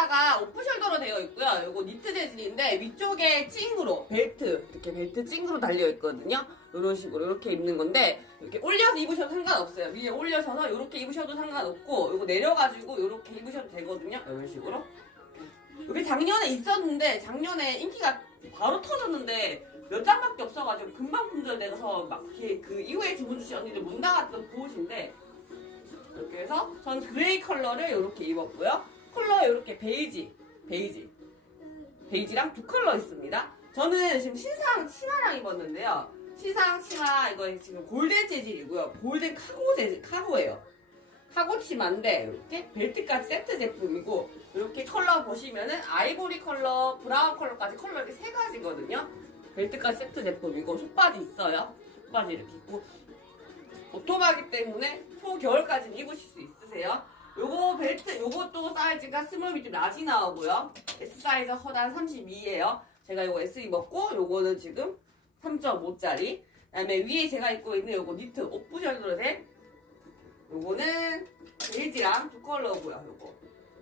베레시아가 오프숄더로 되어 있고요. 요거 니트 재질인데 위쪽에 찡으로 벨트 이렇게 벨트 찡으로 달려 있거든요. 이런 식으로 이렇게 입는 건데 이렇게 올려서 입으셔도 상관없어요. 위에 올려서서 이렇게 입으셔도 상관없고 요거 내려가지고 이렇게 입으셔도 되거든요. 이런 식으로. 이게 작년에 있었는데 작년에 인기가 바로 터졌는데 몇 장밖에 없어가지고 금방 품절돼서 막 이렇게 그 이후에 주문 주신 언니들 못 나갔던 보옷인데 이렇게 해서 전 그레이 컬러를 이렇게 입었고요. 컬러 이렇게 베이지, 베이지, 베이지랑 두 컬러 있습니다. 저는 지금 신상 치마랑 입었는데요. 신상 치마 이거 지금 골덴 재질이고요. 골덴 카고 재질, 카고예요. 카고 치마인데 이렇게 벨트까지 세트 제품이고 이렇게 컬러 보시면은 아이보리 컬러, 브라운 컬러까지 컬러 이렇게 세 가지거든요. 벨트까지 세트 제품이고 속바지 있어요. 속바지 이렇게 있고 오토바기 때문에 초겨울까지는 입으실 수 있으세요. 사이즈가 스몰 미디 라지 나오고요. S 사이즈 허단 32예요. 제가 요거 S 입었고, 요거는 지금 3.5짜리. 그다음에 위에 제가 입고 있는 요거 니트 오프셔츠로 된 요거는 베이지랑 두 컬러고요. 요거.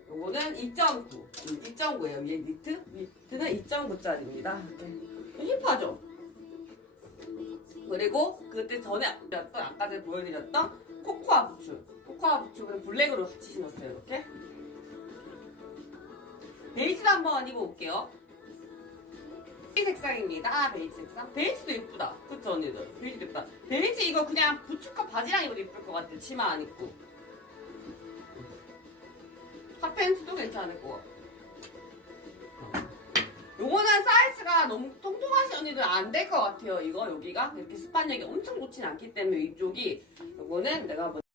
요거는 2.9. 음, 2.9예요. 위에 니트. 니트는 2.9짜리입니다. 이렇게 힙하죠? 그리고 그때 전에 보여드렸던 아까 전에 보여드렸던 코코아 부츠 코코아 부츠는 블랙으로 같이 신었어요 이렇게 베이지도 한번 입어볼게요. 이 색상입니다. 베이지 색상? 베이지도 이쁘다. 그쵸 언니들? 베이지도 이쁘다. 베이지 이거 그냥 부츠컷 바지랑 입어도 이쁠 것 같아. 치마 안 입고. 핫팬츠도 괜찮을 것 같고 요거는 사이즈가 너무 통통하신 언니들? 안 될 것 같아요. 이거 여기가. 이렇게 스판력이 엄청 좋진 않기 때문에 이쪽이. 요거는 내가 뭐